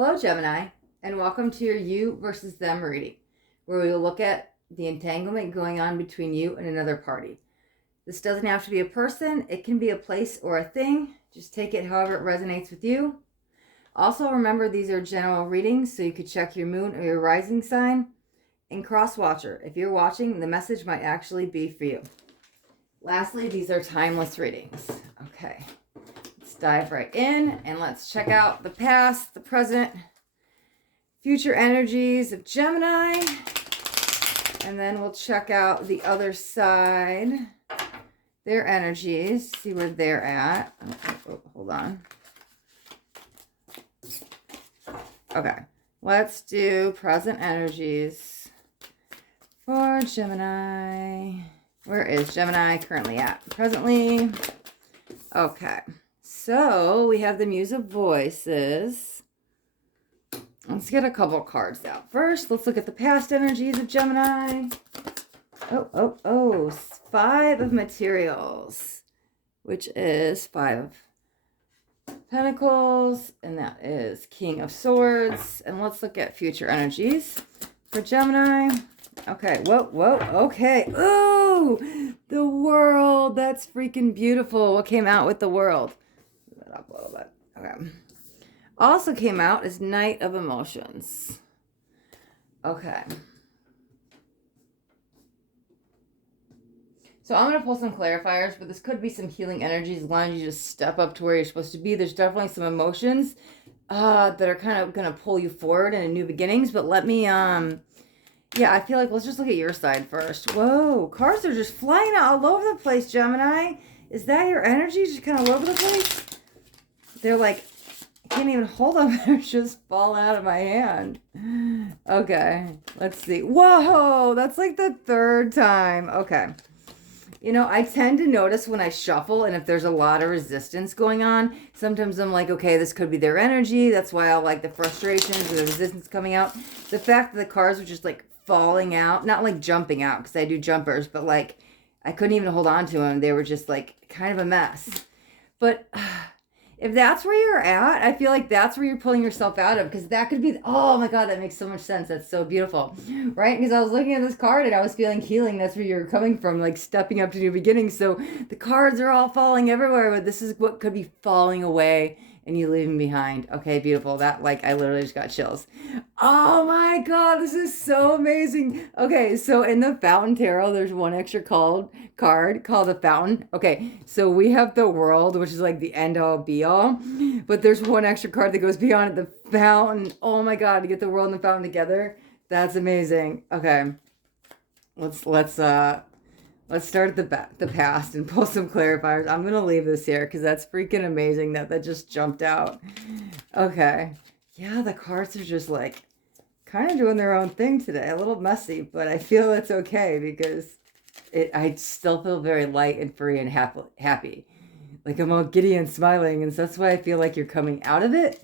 Hello, Gemini, and welcome to your you versus them reading, where we will look at the entanglement going on between you and another party. This doesn't have to be a person, it can be a place or a thing. Just take it however it resonates with you. Also, remember these are general readings, so you could check your moon or your rising sign. And cross-watcher, if you're watching, the message might actually be for you. Lastly, these are timeless readings. Okay. Dive right in and let's check out the past, the present, future energies of Gemini, and then we'll check out the other side, their energies, see where they're at. Hold on. Okay, let's do present energies for Gemini. Where is Gemini currently at? Presently. Okay. So we have the Muse of Voices. Let's get a couple cards out. First, let's look at the past energies of Gemini. Oh, 5 of Materials, which is 5 of Pentacles, and that is King of Swords. And let's look at future energies for Gemini. Okay, whoa, okay. Ooh, the World. That's freaking beautiful. What came out with the World? Up a little bit. Okay. Also came out is Knight of Emotions. Okay. So I'm going to pull some clarifiers, but this could be some healing energies as long as you just step up to where you're supposed to be. There's definitely some emotions that are kind of going to pull you forward into new beginnings, but let me, yeah, I feel like let's just look at your side first. Whoa, cards are just flying out all over the place, Gemini. Is that your energy? Just kind of all over the place? They're like, I can't even hold them. They're just falling out of my hand. Okay, let's see. Whoa, that's like the 3rd time. Okay. You know, I tend to notice when I shuffle and if there's a lot of resistance going on, sometimes I'm like, okay, this could be their energy. That's why I like the frustrations or the resistance coming out. The fact that the cards were just like falling out, not like jumping out because I do jumpers, but like I couldn't even hold on to them. They were just like kind of a mess. But if that's where you're at, I feel like that's where you're pulling yourself out of, because that could be, oh my God, that makes so much sense. That's so beautiful, right? Because I was looking at this card and I was feeling healing. That's where you're coming from, like stepping up to new beginnings. So the cards are all falling everywhere, but this is what could be falling away and you leaving behind. Okay, beautiful. That, like, I literally just got chills. Oh my God, this is so amazing. Okay, so in the Fountain Tarot, there's one extra card called the Fountain. Okay, so we have the World, which is like the end all be all, but there's one extra card that goes beyond it, the Fountain. Oh my God, to get the World and the Fountain together, that's amazing. Okay, let's start at the past and pull some clarifiers. I'm gonna leave this here because that's freaking amazing that just jumped out. Okay, yeah, the cards are just like kind of doing their own thing today. A little messy, but I feel it's okay because I still feel very light and free and happy. Like I'm all giddy and smiling, and so that's why I feel like you're coming out of it.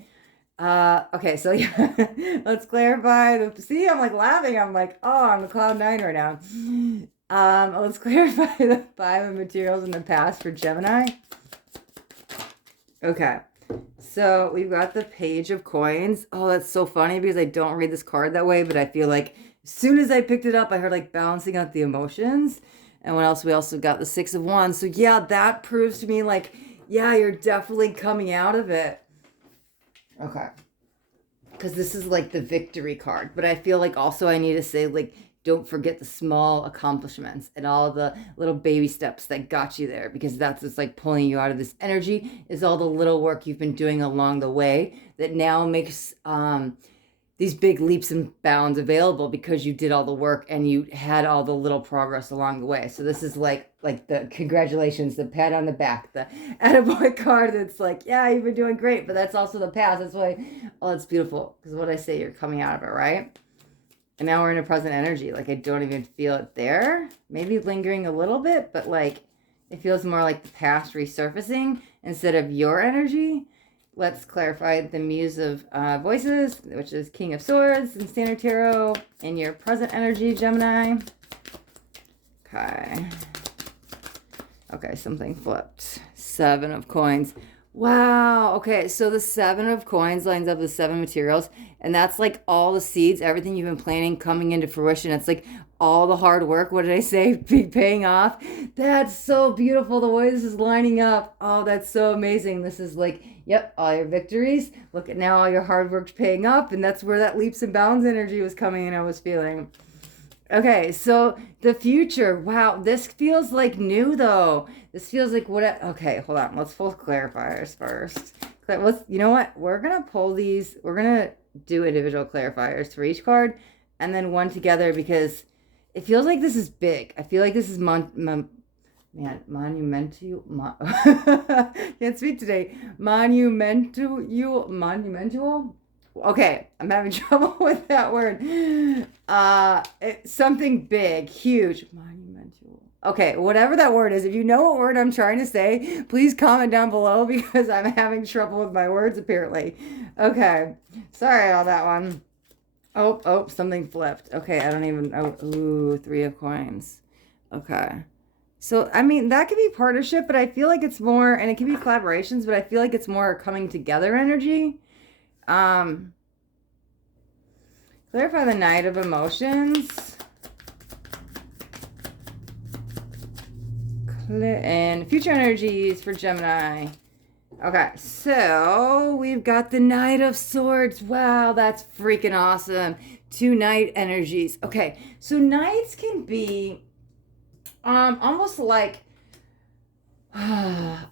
Okay, so yeah, let's clarify. See, I'm like laughing. I'm like, oh, I'm a cloud 9 right now. Let's clarify the 5 of Materials in the past for Gemini. Okay, so we've got the Page of Coins. Oh, that's so funny because I don't read this card that way, but I feel like as soon as I picked it up, I heard like balancing out the emotions. And what else? We also got the 6 of Wands. So yeah, that proves to me like, yeah, you're definitely coming out of it. Okay. Because this is like the victory card. But I feel like also I need to say like, don't forget the small accomplishments and all the little baby steps that got you there, because that's what's like pulling you out of this energy is all the little work you've been doing along the way that now makes these big leaps and bounds available because you did all the work and you had all the little progress along the way. So this is like the congratulations, the pat on the back, the attaboy card that's like, yeah, you've been doing great, but that's also the past. That's why, oh, it's beautiful. Because what I say, you're coming out of it, right? And now we're in a present energy. Like, I don't even feel it there. Maybe lingering a little bit, but like, it feels more like the past resurfacing instead of your energy. Let's clarify the Muse of Voices, which is King of Swords in Standard Tarot, in your present energy, Gemini. Okay. Okay, something flipped. 7 of Coins. Wow. Okay. So the seven of coins lines up with seven materials, and that's like all the seeds, everything you've been planning coming into fruition. It's like all the hard work. What did I say? Paying off. That's so beautiful. The way this is lining up. Oh, that's so amazing. This is like, yep, all your victories. Look at now, all your hard work's paying up, and that's where that leaps and bounds energy was coming and I was feeling. Okay, so the future. Wow, this feels like new though. This feels like what? Okay, hold on. Let's pull clarifiers first. Let's. You know what? We're gonna pull these. We're gonna do individual clarifiers for each card, and then one together because it feels like this is big. I feel like this is monumental. Can't speak today. Monumental. Okay, I'm having trouble with that word. It's something big, huge, monumental. Okay, whatever that word is, if you know what word I'm trying to say, please comment down below because I'm having trouble with my words apparently. Okay, sorry about that one. Oh, something flipped. Okay, I don't even, ooh, three of coins. Okay. So, I mean, that could be partnership, but I feel like it's more, and it can be collaborations, but I feel like it's more coming together energy. Clarify the Knight of Emotions. And future energies for Gemini. Okay, so we've got the Knight of Swords. Wow, that's freaking awesome. Two Knight energies. Okay, so Knights can be almost like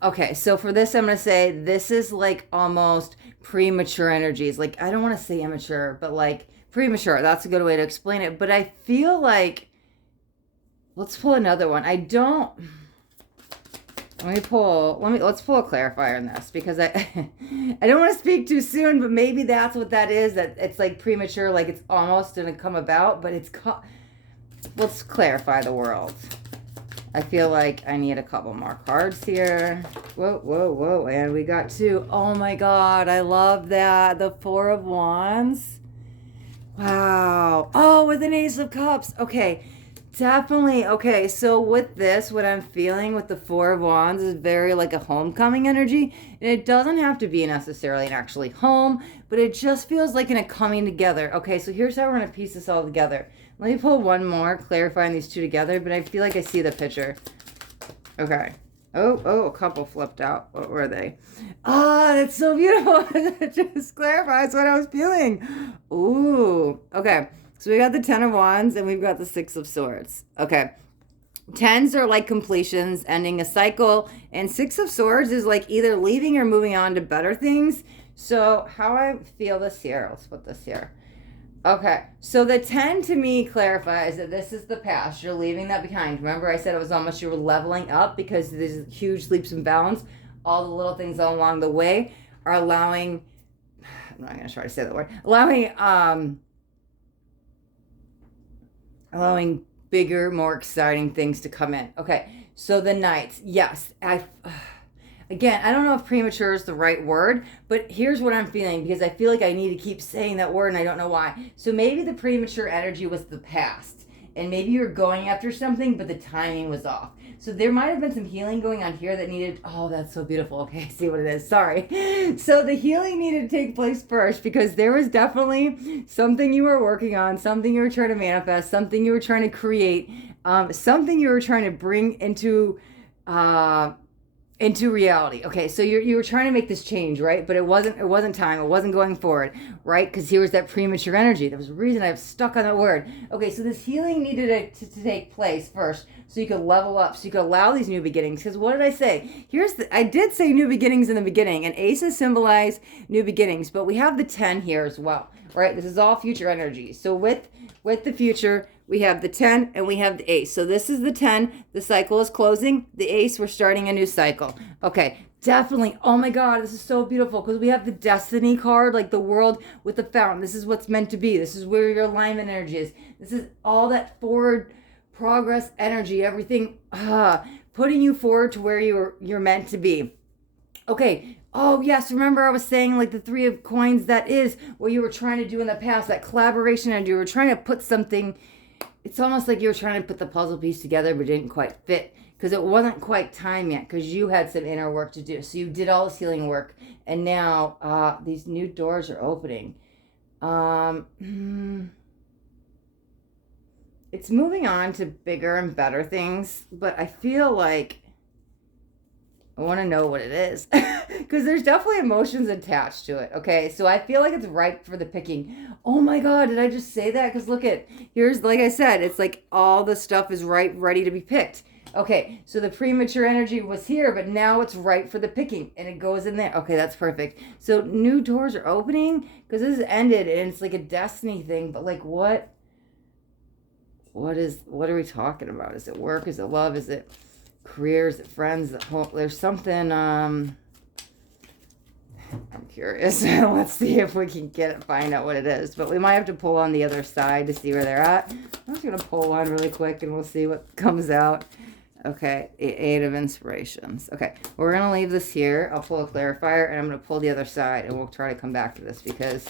okay, so for this, I'm going to say this is like almost premature energies. Like, I don't want to say immature, but like premature. That's a good way to explain it. But I feel like, let's pull another one. Let's pull a clarifier in this because I I don't want to speak too soon, but maybe that's what that is, that it's like premature, like it's almost going to come about, but let's clarify the world. I feel like I need a couple more cards here. Whoa. And we got two. Oh my God. I love that. The Four of Wands. Wow. Oh, with an Ace of Cups. Okay. Definitely. Okay. So with this, what I'm feeling with the Four of Wands is very like a homecoming energy. And it doesn't have to be necessarily an actually home, but it just feels like in a coming together. Okay. So here's how we're going to piece this all together. Let me pull one more, clarifying these two together, but I feel like I see the picture. Okay. Oh, a couple flipped out. What were they? Ah, that's so beautiful. It just clarifies what I was feeling. Ooh. Okay. So we got the Ten of Wands and we've got the Six of Swords. Okay. Tens are like completions, ending a cycle, and Six of Swords is like either leaving or moving on to better things. So how I feel this here, let's put this here. Okay, so the 10 to me clarifies that this is the past. You're leaving that behind. Remember I said it was almost you were leveling up because there's huge leaps and bounds. All the little things along the way are allowing, I'm not going to try to say that word, allowing bigger, more exciting things to come in. Okay, so the Knights, yes, Again, I don't know if premature is the right word, but here's what I'm feeling because I feel like I need to keep saying that word and I don't know why. So maybe the premature energy was the past and maybe you're going after something, but the timing was off. So there might have been some healing going on here that needed, oh, that's so beautiful. Okay, I see what it is. Sorry. So the healing needed to take place first because there was definitely something you were working on, something you were trying to manifest, something you were trying to create, something you were trying to bring into reality. Okay, so you were trying to make this change, right? But it wasn't time. It wasn't going forward, right? Because here was that premature energy. There was a reason I was stuck on that word. Okay, so this healing needed to take place first so you could level up, so you could allow these new beginnings. Because what did I say? I did say new beginnings in the beginning, and aces symbolize new beginnings, but we have the 10 here as well, right? This is all future energy. So with the future, we have the 10 and we have the ace. So this is the 10. The cycle is closing. The ace, we're starting a new cycle. Okay, definitely. Oh my God, this is so beautiful because we have the destiny card, like the world with the fountain. This is what's meant to be. This is where your alignment energy is. This is all that forward progress energy, everything putting you forward to where you're meant to be. Okay. Oh, yes. Remember I was saying like the Three of Coins, that is what you were trying to do in the past, that collaboration energy. You were trying to put something, it's almost like you were trying to put the puzzle piece together, but it didn't quite fit because it wasn't quite time yet, because you had some inner work to do. So you did all this healing work, and now these new doors are opening. It's moving on to bigger and better things, but I feel like I want to know what it is, because there's definitely emotions attached to it. Okay, so I feel like it's ripe for the picking. Oh my God, did I just say that? Because look at, here's, like I said, it's like all the stuff is ripe, ready to be picked. Okay, so the premature energy was here, but now it's ripe for the picking, and it goes in there. Okay, that's perfect. So new doors are opening, because this has ended, and it's like a destiny thing, but like what are we talking about? Is it work? Is it love? Is it career? Is it friends? Is it home? There's something, I'm curious. Let's see if we can find out what it is. But we might have to pull on the other side to see where they're at. I'm just going to pull one really quick and we'll see what comes out. Okay, Eight of Inspirations. Okay, we're going to leave this here. I'll pull a clarifier and I'm going to pull the other side and we'll try to come back to this because...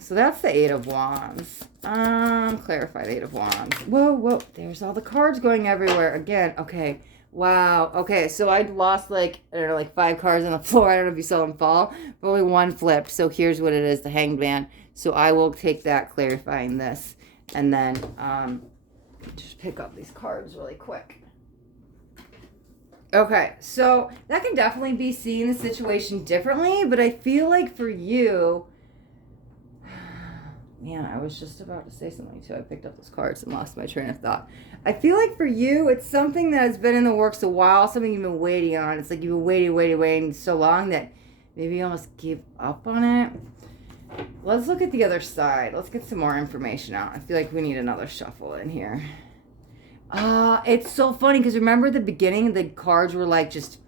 So that's the Eight of Wands. Clarified Eight of Wands. Whoa. There's all the cards going everywhere again. Okay. Wow. Okay. So I lost like, I don't know, like 5 cards on the floor. I don't know if you saw them fall, but only one flipped. So here's what it is, the Hanged Man. So I will take that, clarifying this, and then just pick up these cards really quick. Okay. So that can definitely be seeing the situation differently, but I feel like for you, man, I was just about to say something too. I picked up those cards and lost my train of thought. I feel like for you, it's something that has been in the works a while, something you've been waiting on. It's like you've been waiting so long that maybe you almost gave up on it. Let's look at the other side. Let's get some more information out. I feel like we need another shuffle in here. It's so funny because remember at the beginning, the cards were like just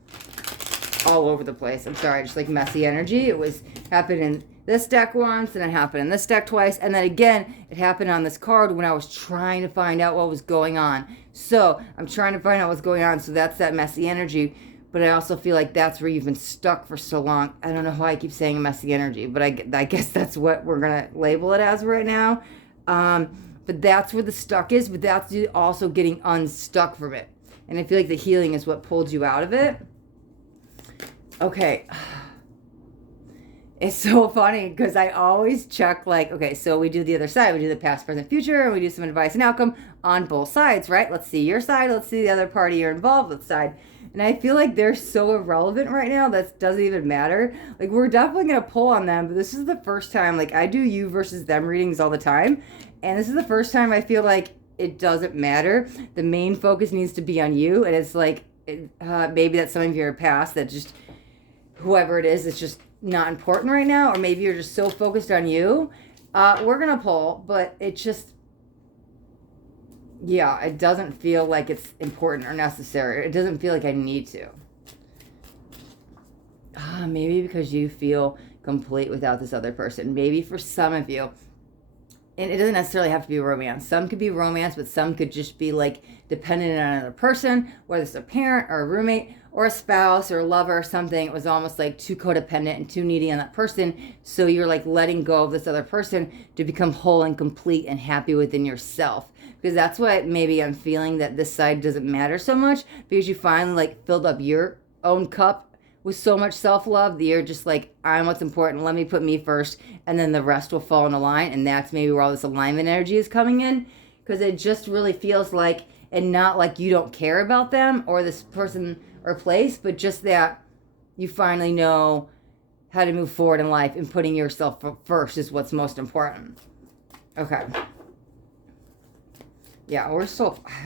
all over the place. I'm sorry, just like messy energy. It was happening this deck once, and it happened in this deck twice, and then again, it happened on this card when I was trying to find out what was going on. So, I'm trying to find out what's going on, so that's that messy energy, but I also feel like that's where you've been stuck for so long. I don't know why I keep saying messy energy, but I guess that's what we're going to label it as right now. But that's where the stuck is, but that's also getting unstuck from it. And I feel like the healing is what pulled you out of it. Okay. It's so funny because I always check like, okay, so we do the other side. We do the past, present, future, and we do some advice and outcome on both sides, right? Let's see your side. Let's see the other party you're involved with side. And I feel like they're so irrelevant right now that doesn't even matter. Like, we're definitely going to pull on them, but this is the first time, like, I do you versus them readings all the time. And this is the first time I feel like it doesn't matter. The main focus needs to be on you. And it's like, maybe that's some of your past that just, whoever it is, it's just not important right now, or maybe you're just so focused on you. We're gonna pull, but it just, yeah, it doesn't feel like it's important or necessary. It doesn't feel like I need to. Maybe because you feel complete without this other person. Maybe for some of you, and it doesn't necessarily have to be romance. Some could be romance, but some could just be like dependent on another person, whether it's a parent or a roommate or a spouse or a lover or something. It was almost like too codependent and too needy on that person. So you're like letting go of this other person to become whole and complete and happy within yourself. Because that's why maybe I'm feeling that this side doesn't matter so much, because you finally like filled up your own cup with so much self-love that you're just like, I'm what's important. Let me put me first, and then the rest will fall into line. And that's maybe where all this alignment energy is coming in, because it just really feels like, and not like you don't care about them or this person or place, but just that you finally know how to move forward in life, and putting yourself first is what's most important. Okay. Yeah,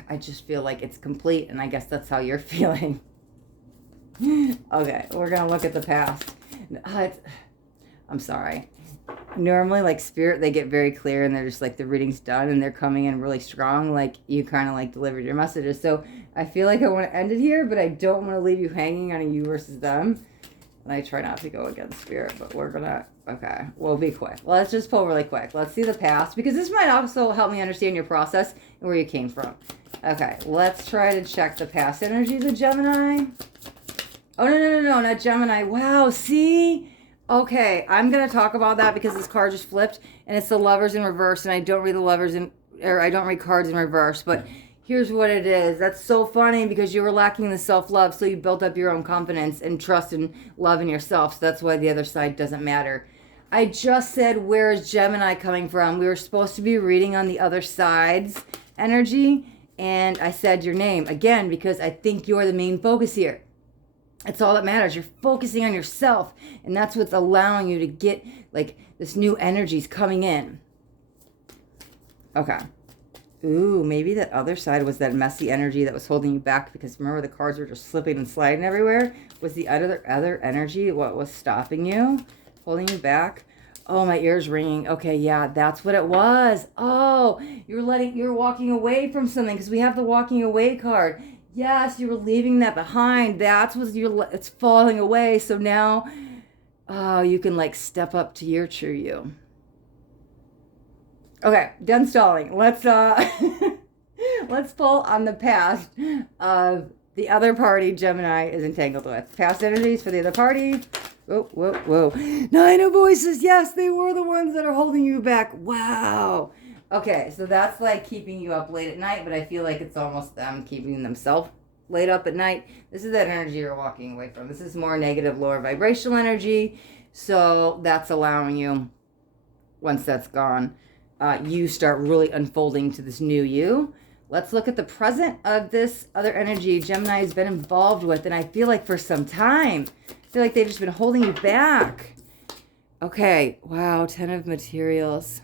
I just feel like it's complete, and I guess that's how you're feeling. Okay, we're gonna look at the past. I'm sorry. Normally, like Spirit, they get very clear and they're just like, the reading's done and they're coming in really strong, like you kind of like delivered your messages. So I feel like I want to end it here, but I don't want to leave you hanging on a you versus them. And I try not to go against Spirit, but we're gonna, okay, we'll be quick. Let's just pull really quick. Let's see the past, because this might also help me understand your process and where you came from. Okay, let's try to check the past energy of the Gemini. Oh, no, not Gemini. Wow, see? Okay, I'm going to talk about that because this card just flipped, and it's the Lovers in reverse, and I don't read the Lovers in, or I don't read cards in reverse, but Here's what it is. That's so funny because you were lacking the self-love, so you built up your own confidence and trust and love in yourself. So that's why the other side doesn't matter. I just said, where is Gemini coming from? We were supposed to be reading on the other side's energy, and I said your name again because I think you're the main focus here. It's all that matters. You're focusing on yourself, and that's what's allowing you to get like this new energy's coming in. Okay. Ooh, maybe that other side was that messy energy that was holding you back, because remember the cards were just slipping and sliding everywhere? Was the other energy what was stopping you, holding you back? Oh, my ear's ringing. Okay, yeah, that's what it was. Oh, you're walking away from something because we have the walking away card. Yes, you were leaving that behind. That's what it's falling away. So now, you can like step up to your true you. Okay, done stalling. Let's let's pull on the past of the other party Gemini is entangled with. Past energies for the other party. Whoa, whoa, whoa. 9 of Voices. Yes, they were the ones that are holding you back. Wow. Okay, so that's like keeping you up late at night, but I feel like it's almost them keeping themselves late up at night. This is that energy you're walking away from. This is more negative, lower vibrational energy. So that's allowing you, once that's gone, you start really unfolding to this new you. Let's look at the present of this other energy Gemini has been involved with, and I feel like for some time, I feel like they've just been holding you back. Okay, wow, 10 of materials.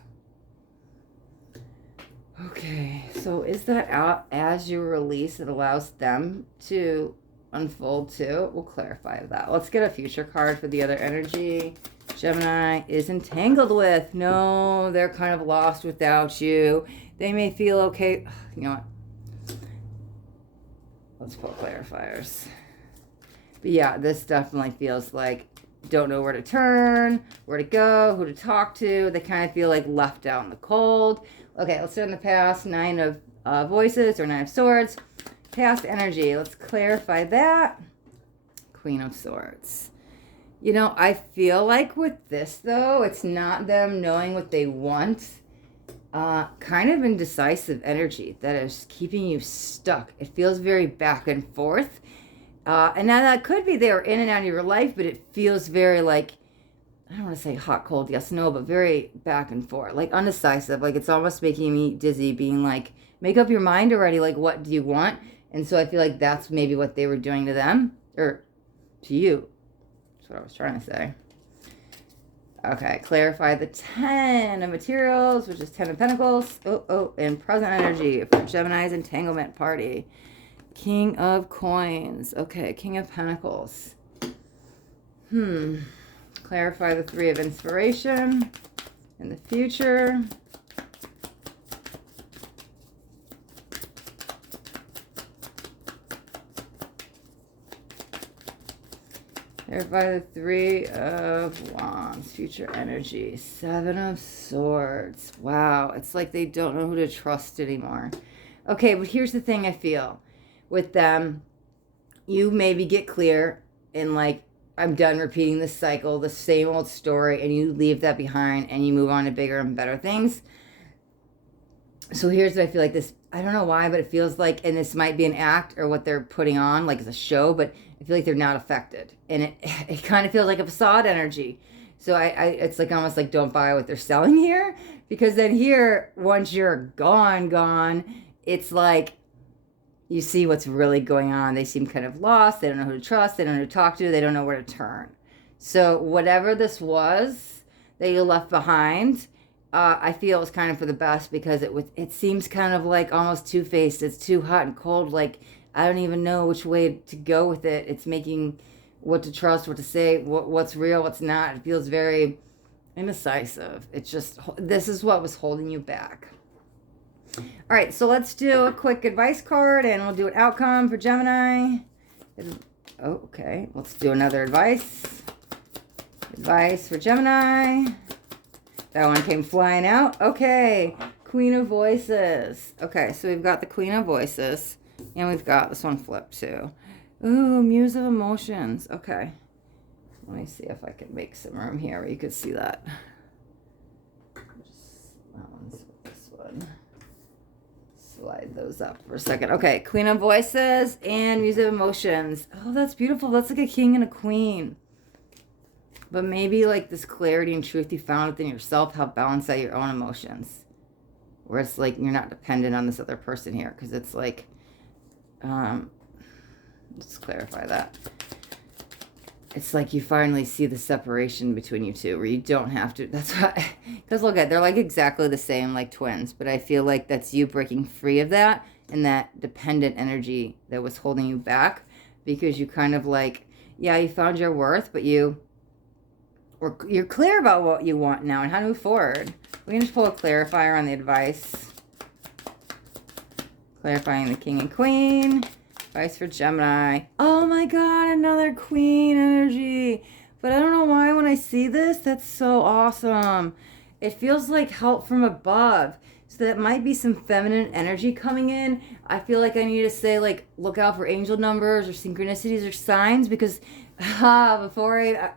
Okay, so is that out as you release, it allows them to unfold too? We'll clarify that. Let's get a future card for the other energy Gemini is entangled with. No, they're kind of lost without you. They may feel okay. You know what? Let's pull clarifiers. But yeah, this definitely feels like don't know where to turn, where to go, who to talk to. They kind of feel like left out in the cold. Okay, let's start in the past. 9 of Voices or 9 of Swords. Past energy. Let's clarify that. Queen of Swords. You know, I feel like with this, though, it's not them knowing what they want. Kind of indecisive energy that is keeping you stuck. It feels very back and forth. And now that could be they were in and out of your life, but it feels very like, I don't want to say hot, cold, yes, no, but very back and forth. Like undecisive. Like it's almost making me dizzy, being like, make up your mind already. Like, what do you want? And so I feel like that's maybe what they were doing to them. Or to you. That's what I was trying to say. Okay, clarify the 10 of materials, which is 10 of pentacles. And present energy for Gemini's entanglement party. King of coins. Okay, King of pentacles. Clarify the 3 of inspiration in the future. Clarify the 3 of wands, future energy. 7 of swords. Wow, it's like they don't know who to trust anymore. Okay, but here's the thing I feel with them. You maybe get clear and like, I'm done repeating this cycle, the same old story, and you leave that behind and you move on to bigger and better things. So here's what I feel like this, I don't know why, but it feels like, and this might be an act or what they're putting on, like it's a show, but I feel like they're not affected. And it kind of feels like a facade energy. So it's like almost like don't buy what they're selling here. Because then here, once you're gone, it's like you see what's really going on. They seem kind of lost. They don't know who to trust. They don't know who to talk to. They don't know where to turn. So whatever this was that you left behind, I feel it was kind of for the best, because it seems kind of like almost two-faced. It's too hot and cold. Like, I don't even know which way to go with it. It's making what to trust, what to say, what's real, what's not. It feels very indecisive. It's just, this is what was holding you back. All right, so let's do a quick advice card, and we'll do an outcome for Gemini. Oh, okay. Let's do another advice. Advice for Gemini. That one came flying out. Okay, Queen of Voices. Okay, so we've got the Queen of Voices, and we've got this one flipped too. Ooh, Muse of Emotions. Okay, let me see if I can make some room here where you could see that. That one's with this one. slide those up for a second. Okay, Queen of Voices and Muse of Emotions. Oh, that's beautiful. That's like a king and a queen. But maybe like this clarity and truth you found within yourself help balance out your own emotions. Where it's like you're not dependent on this other person here. Because it's like, let's clarify that. It's like you finally see the separation between you two where you don't have to. That's why, because look at, they're like exactly the same, like twins. But I feel like that's you breaking free of that and that dependent energy that was holding you back. Because you kind of like, yeah, you found your worth, but you're clear about what you want now and how to move forward. We can just pull a clarifier on the advice. Clarifying the king and queen. Advice for Gemini. Oh my God, another queen energy. But I don't know why when I see this, that's so awesome. It feels like help from above. So that might be some feminine energy coming in. I feel like I need to say like, look out for angel numbers or synchronicities or signs because before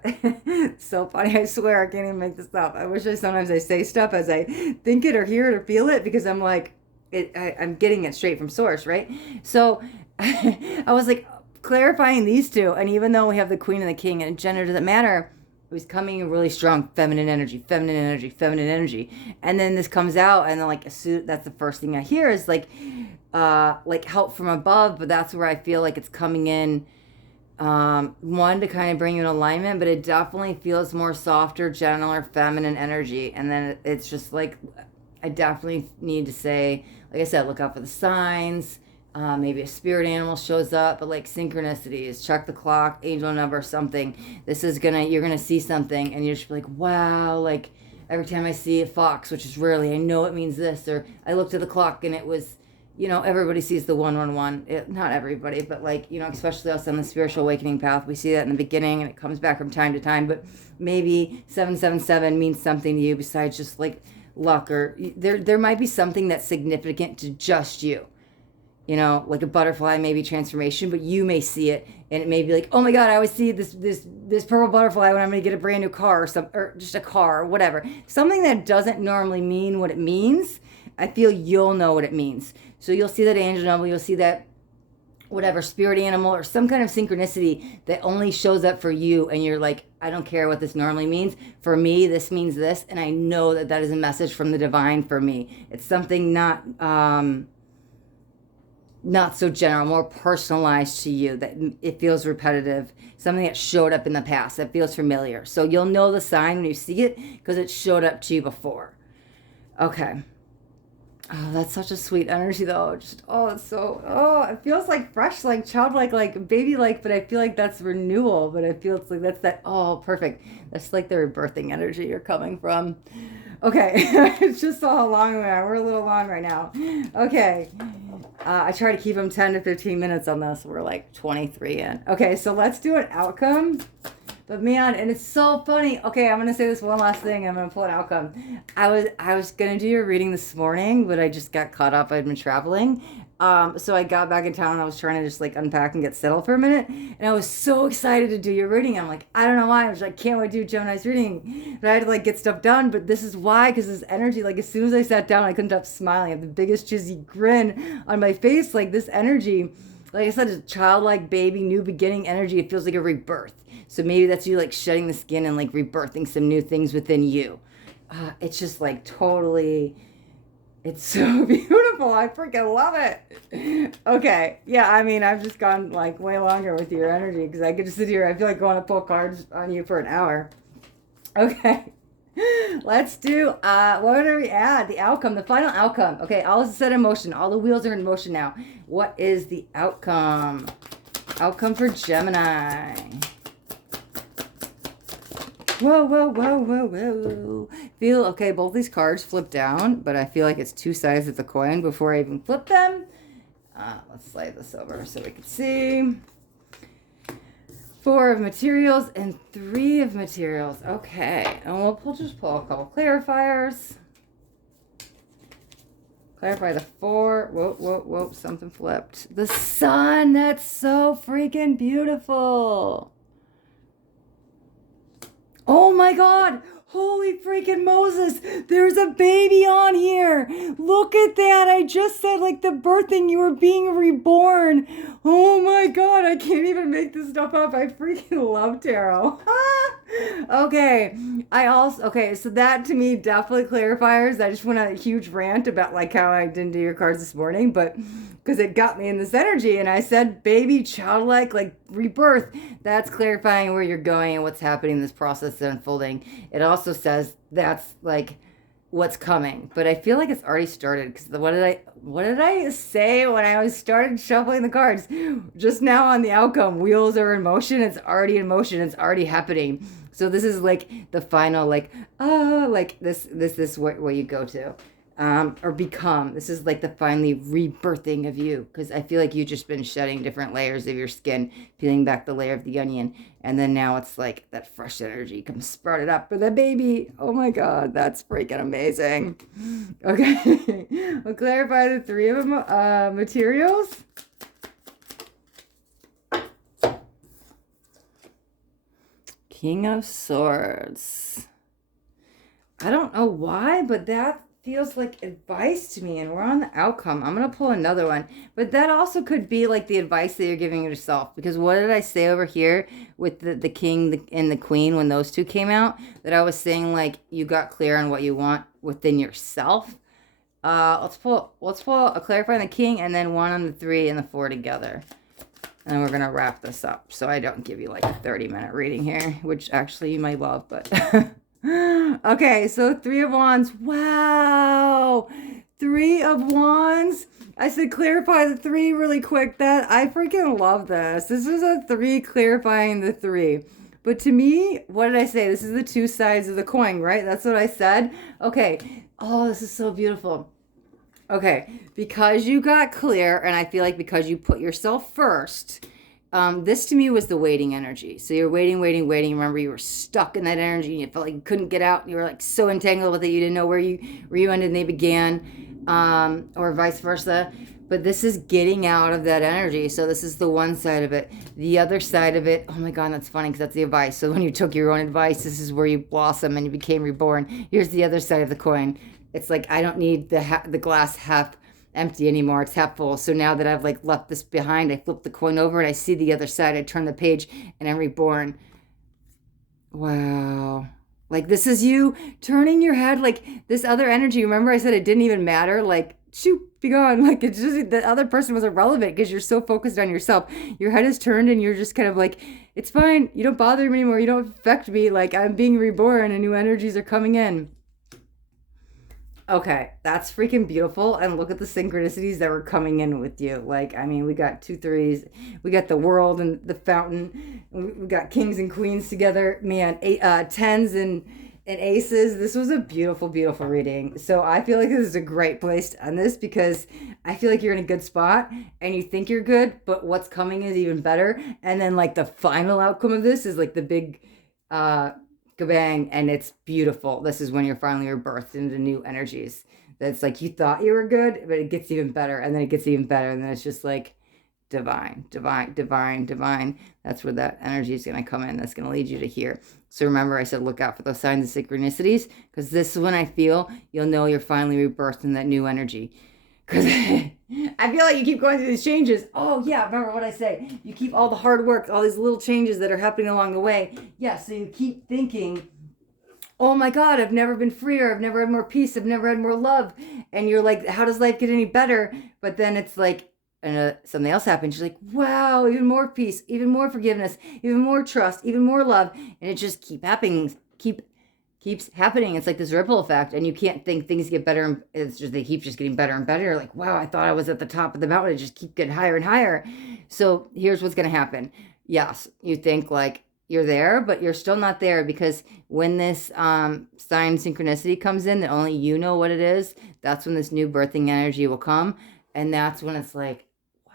so funny, I swear I can't even make this up. I wish sometimes I say stuff as I think it or hear it or feel it because I'm like, I'm getting it straight from source, right? So I was like clarifying these two, and even though we have the queen and the king and gender doesn't matter, it was coming in really strong feminine energy, and then this comes out and then like that's the first thing I hear is like help from above, but that's where I feel like it's coming in one to kind of bring you in alignment, but it definitely feels more softer, gentler, feminine energy, and then it's just like I definitely need to say, like I said, look out for the signs. Maybe a spirit animal shows up, but like synchronicities, check the clock, angel number, something. You're gonna see something and you're just like, wow, like every time I see a fox, which is rarely, I know it means this, or I looked at the clock and it was, everybody sees the 111. Not everybody, but like, especially us on the spiritual awakening path, we see that in the beginning and it comes back from time to time, but maybe 777 means something to you besides just like luck, or there might be something that's significant to just you. Like a butterfly may be transformation, but you may see it and it may be like, oh my God, I always see this purple butterfly when I'm going to get a brand new car or just a car or whatever. Something that doesn't normally mean what it means, I feel you'll know what it means. So you'll see that angel number, you'll see that whatever spirit animal or some kind of synchronicity that only shows up for you. And you're like, I don't care what this normally means. For me, this means this. And I know that is a message from the divine for me. It's something not so general, more personalized to you, that it feels repetitive, something that showed up in the past that feels familiar. So you'll know the sign when you see it because it showed up to you before. Okay. Oh, that's such a sweet energy though. It feels like fresh, like childlike, like baby-like, but I feel like that's renewal, but I feel it's like that's that, perfect. That's like the rebirthing energy you're coming from. Okay, it's just so long. We're a little long right now. Okay. I try to keep them 10 to 15 minutes on this. We're like 23 in. Okay, so let's do an outcome. But man, and it's so funny. Okay, I'm going to say this one last thing. I'm going to pull an outcome. I was going to do your reading this morning, but I just got caught up. I'd been traveling. So I got back in town and I was trying to just like unpack and get settled for a minute. And I was so excited to do your reading. I'm like, I don't know why. I was like, can't wait to do Gemini's reading. But I had to like get stuff done. But this is why, because this energy, like as soon as I sat down, I couldn't stop smiling. I have the biggest cheesy grin on my face. Like this energy, like I said, it's childlike baby, new beginning energy. It feels like a rebirth. So maybe that's you like shedding the skin and like rebirthing some new things within you. It's just like totally... It's so beautiful. I freaking love it. Okay. Yeah, I mean, I've just gone like way longer with your energy because I could just sit here. I feel like going to pull cards on you for an hour. Okay. Let's do, what do we add? The outcome, the final outcome. Okay, all is set in motion. All the wheels are in motion now. What is the outcome? Outcome for Gemini. Whoa. Okay, both these cards flip down, but I feel like it's two sides of the coin before I even flip them. Let's slide this over so we can see. 4 of materials and 3 of materials. Okay, and we'll just pull a couple clarifiers. Clarify the 4. Whoa, something flipped. The sun, that's so freaking beautiful. Oh my God. Holy freaking Moses, there's a baby on here. Look at that. I just said like the birthing, you were being reborn. Oh my God, I can't even make this stuff up. I freaking love tarot. Okay, okay, so that to me definitely clarifiers. I just went on a huge rant about like how I didn't do your cards this morning, but because it got me in this energy, and I said baby, childlike, like rebirth. That's clarifying where you're going and what's happening in this process of unfolding. It also says that's like what's coming, but I feel like it's already started because what did I say when I was started shuffling the cards just now on the outcome? Wheels are in motion. It's already in motion. It's already happening. So this is like the final, like, like this where you go to, or become. This is like the finally rebirthing of you, because I feel like you've just been shedding different layers of your skin, peeling back the layer of the onion, and then now it's like that fresh energy comes sprouted up for the baby. Oh my God, that's freaking amazing. Okay, we'll clarify the three of them, materials. King of Swords. I don't know why, but that feels like advice to me, and we're on the outcome. I'm going to pull another one, but that also could be like the advice that you're giving yourself, because what did I say over here with the king and the queen when those two came out? That I was saying like you got clear on what you want within yourself. Let's pull a clarify on the king and then one on the 3 and the 4 together. And we're going to wrap this up so I don't give you like a 30-minute reading here, which actually you might love, but... Okay, so 3 of Wands. Wow! 3 of Wands. I said clarify the 3 really quick. That I freaking love this. This is a 3 clarifying the 3. But to me, what did I say? This is the 2 sides of the coin, right? That's what I said. Okay. Oh, this is so beautiful. Okay, because you got clear, and I feel like because you put yourself first, this to me was the waiting energy. So you're waiting. Remember, you were stuck in that energy, and you felt like you couldn't get out, and you were like so entangled with it, you didn't know where you ended and they began, or vice versa. But this is getting out of that energy. So this is the one side of it. The other side of it, oh my God, that's funny because that's the advice. So when you took your own advice, this is where you blossom and you became reborn. Here's the other side of the coin. It's like, I don't need the glass half empty anymore. It's half full. So now that I've like left this behind, I flip the coin over and I see the other side. I turn the page and I'm reborn. Wow. Like this is you turning your head, like this other energy. Remember I said it didn't even matter? Like, shoot, be gone. Like it's just, the other person was irrelevant because you're so focused on yourself. Your head is turned and you're just kind of like, it's fine. You don't bother me anymore. You don't affect me. Like I'm being reborn and new energies are coming in. Okay, that's freaking beautiful. And look at the synchronicities that were coming in with you. Like, I mean, we got 2 3s. We got the world and the fountain. We got kings and queens together. Man, 10s and aces. This was a beautiful, beautiful reading. So I feel like this is a great place to end this because I feel like you're in a good spot and you think you're good, but what's coming is even better. And then like the final outcome of this is like the big... kabang, and it's beautiful. This is when you're finally rebirthed into new energies. That's like you thought you were good, but it gets even better, and then it gets even better, and then it's just like divine. That's where that energy is going to come in. That's going to lead you to here. So remember, I said look out for those signs of synchronicities, because this is when I feel you'll know you're finally rebirthed in that new energy. Because I feel like you keep going through these changes. Oh, yeah, remember what I say. You keep all the hard work, all these little changes that are happening along the way. Yeah, so you keep thinking, oh my God, I've never been freer. I've never had more peace. I've never had more love. And you're like, how does life get any better? But then it's like, something else happens. You're like, wow, even more peace, even more forgiveness, even more trust, even more love. And it just keeps happening. It's like this ripple effect, and you can't think things get better. It's just they keep just getting better and better. You're like, wow, I thought I was at the top of the mountain. It just keep getting higher and higher. So here's what's going to happen. Yes, you think like you're there, but you're still not there, because when this sign synchronicity comes in that only you know what it is, that's when this new birthing energy will come, and that's when it's like, wow,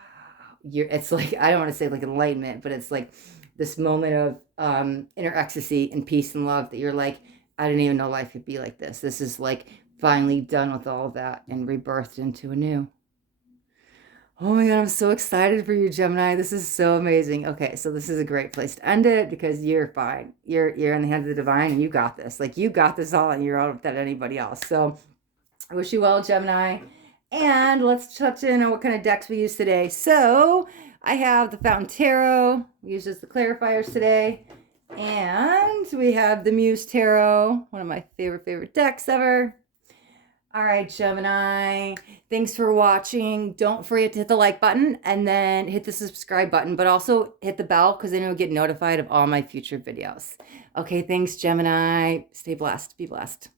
it's like, I don't want to say like enlightenment, but it's like this moment of inner ecstasy and peace and love that you're like, I didn't even know life could be like this. This is like finally done with all of that and rebirthed into a new. Oh my God, I'm so excited for you, Gemini. This is so amazing. Okay, so this is a great place to end it because you're fine. You're in the hands of the divine and you got this. Like you got this all on your own without anybody else. So I wish you well, Gemini. And let's touch in on what kind of decks we use today. So I have the Fountain Tarot. We use as the clarifiers today. And we have the Muse Tarot, one of my favorite decks ever. All right, Gemini. Thanks for watching. Don't forget to hit the like button and then hit the subscribe button, but also hit the bell because then you'll get notified of all my future videos. Okay, thanks, Gemini. Stay blessed. Be blessed.